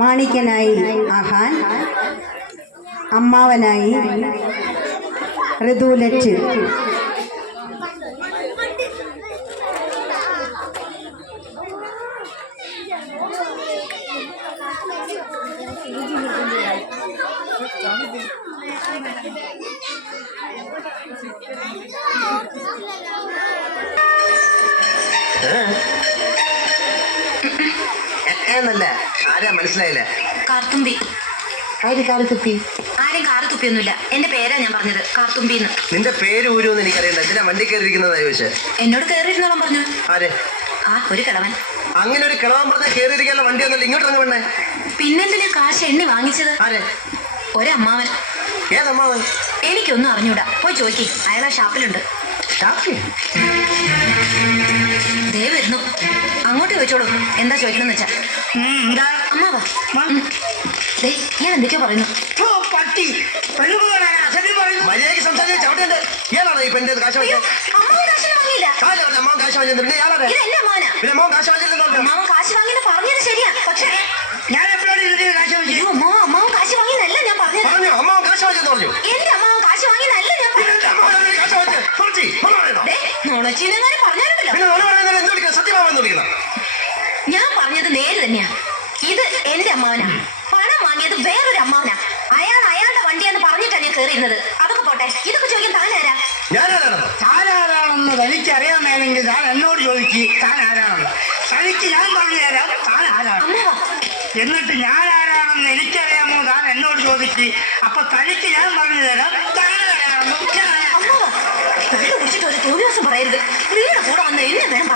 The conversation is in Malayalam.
മാണിക്കനായി ആഹാൻ, അമ്മാവനായി ഋതുലറ്റ്, എന്നല്ല ആരാ മനസ്സിലായില്ല? കാർത്തുമ്പി. ആര് കാറ് തുപ്പി? ആരും കാറ് തുപ്പിയൊന്നുമില്ല. എന്റെ പേരാ ഞാൻ പറഞ്ഞത്, കാർത്തുമ്പിന്ന്. നിന്റെ പേര് ഊരുമെന്ന് എനിക്കറിയണ്ട. എന്തിനാ വണ്ടി കയറിയിരിക്കുന്നതാ ചോദിച്ചേ? എന്നോട് കയറിയിരുന്നോളം പറഞ്ഞു. ആര്? ഒരു കിളവൻ. അങ്ങനെ ഒരു കിളവൻ പറഞ്ഞാൽ കയറിയിരിക്കാനുള്ള വണ്ടി ഒന്നല്ല, ഇങ്ങോട്ട് ഇറങ്ങി വേണ്ടേ? പിന്നെന്തിനാ കാശ് എണ്ണി വാങ്ങിച്ചത്? ആര്? ഒരമ്മാവൻ. ഏതമ്മാവൻ? എനിക്കൊന്നും അറിഞ്ഞൂടാ, പോയി ചോദിക്കേ. അയാളാ ഷാപ്പിലുണ്ട്. ഷാപ്പിൽ? ദേ വരുന്നു, അങ്ങോട്ട് ചോദിച്ചോളൂ. എന്താ ചോദിക്കണമെന്ന് വെച്ചാ. അമ്മാവാ, ഞാൻ എന്തൊക്കെയോ പറയുന്നു. മര്യാദയ്ക്ക് സംസാരിച്ച ചവിട്ടേണ്ട. ഏതാണ് ഈ പെണ്ണിന്റെ കാശ് വാങ്ങിയത്? അമ്മാവൻ കാശ് വാങ്ങിയില്ല. അമ്മാവൻ കാശ് വാങ്ങിയത് പിന്നെ ഇയാളാണ്. ഇതെന്റെ അമ്മാവനാ. പിന്നെ അമ്മാവൻ കാശ് വാങ്ങിയില്ലെന്നോ? അമ്മാവൻ കാശ് വാങ്ങിയത് പറഞ്ഞത് ശരിയാ, പക്ഷേ ഞാൻ എപ്പോഴാണ് ഇതിന്റെ കാശ് വാങ്ങിയത്? അമ്മാവൻ കാശ് വാങ്ങിയതല്ല ഞാൻ പറഞ്ഞത്. പറഞ്ഞു അമ്മാവൻ കാശ് വാങ്ങിയെന്ന് പറഞ്ഞു. എന്റെ അമ്മാവൻ കാശ് വാങ്ങിയതല്ല ഞാൻ പറഞ്ഞത്. കാശ് വാങ്ങിയത് നുണച്ചീനങ്ങാനും പറഞ്ഞാലുണ്ടല്ലോ. പിന്നെ നുണ പറയുന്നത് എന്ത് വിളിക്കണം? സത്യമാവെന്ന് വിളിക്കണം. ഞാൻ പറഞ്ഞത് നേര് തന്നെയാ. ഇത് എന്റെ അമ്മാവനാ. പണം വാങ്ങിയത് വേറൊരു അമ്മാവനാ. അയാളുടെ വണ്ടിയാന്ന് പറഞ്ഞിട്ടാ ഞാൻ കയറിയിരുന്നത്. അതൊക്കെ പോട്ടെ, ഇതൊക്കെ ചോദിക്കാൻ താനാരാ? ഞാനാരാണെന്നോ? താനാരാണെന്ന് തനിക്കറിയാമെങ്കിൽ താൻ എന്നോട് ചോദിക്ക് താൻ ആരാണെന്ന്. തനിക്ക് ഞാൻ പറഞ്ഞു തരാം താൻ ആരാണ്. അമ്മാവാ, എന്നിട്ട് ഞാൻ ആരാണെന്ന് എനിക്കറിയാമോ താൻ എന്നോട് ചോദിക്ക്. അപ്പൊ തനിക്ക് ഞാൻ പറഞ്ഞു തരാം താൻ ആരാണെന്ന്. അമ്മാവാ, വെള്ളം കുടിച്ചിട്ട് ഒരു തോന്നിവാസം പറയരുത്. വീട് കൂടെ വന്ന് എന്നെ വേണം.